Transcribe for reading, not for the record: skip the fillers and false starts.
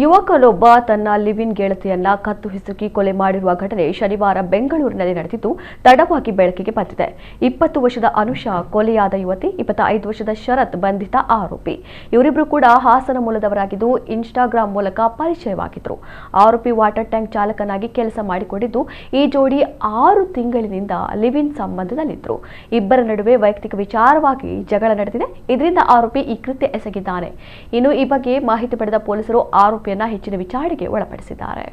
ಯುವಕನೊಬ್ಬ ತನ್ನ live in ಗೆಳತಿಯನ್ನ ಕತ್ತು ಹಿಸುಕಿ ಕೊಲೆ ಮಾಡಿರುವ ಘಟನೆ ಶನಿವಾರ ಬೆಂಗಳೂರಿನಲ್ಲಿ ನಡೆದಿದ್ದು ತಡವಾಗಿ ಬೆಳಕಿಗೆ ಬಂದಿದೆ. 20 ವರ್ಷದ ಅನುಷಾ ಕೊಲೆಯಾದ ಯುವತಿ, 25 ವರ್ಷದ ಶರತ್ ಬಂಧಿತ ಆರೋಪಿ. ಇವರಿಬ್ಬರು ಕೂಡ ಹಾಸನ ಮೂಲದವರಾಗಿದ್ದು ಇನ್ಸ್ಟಾಗ್ರಾಂ ಮೂಲಕ ಪರಿಚಯವಾಗಿದ್ರು. ಆರೋಪಿ ವಾಟರ್ ಟ್ಯಾಂಕ್ ಚಾಲಕನಾಗಿ ಕೆಲಸ ಮಾಡಿಕೊಂಡಿದ್ದು ಈ ಜೋಡಿ 6 ತಿಂಗಳಿನಿಂದ ಲಿವ್ ಇನ್ ಸಂಬಂಧದಲ್ಲಿದ್ರು. ಇಬ್ಬರ ನಡುವೆ ವೈಯಕ್ತಿಕ ವಿಚಾರವಾಗಿ ಜಗಳ ನಡೆದಿದೆ. ಇದರಿಂದ ಆರೋಪಿ ಈ ಕೃತ್ಯ ಎಸಗಿದ್ದಾನೆ. ಇನ್ನು ಈ ಬಗ್ಗೆ ಮಾಹಿತಿ ಪಡೆದ ಪೊಲೀಸರು ಆರೋಪಿಯನ್ನ ಹೆಚ್ಚಿನ ವಿಚಾರಣೆಗೆ ಒಳಪಡಿಸಿದ್ದಾರೆ.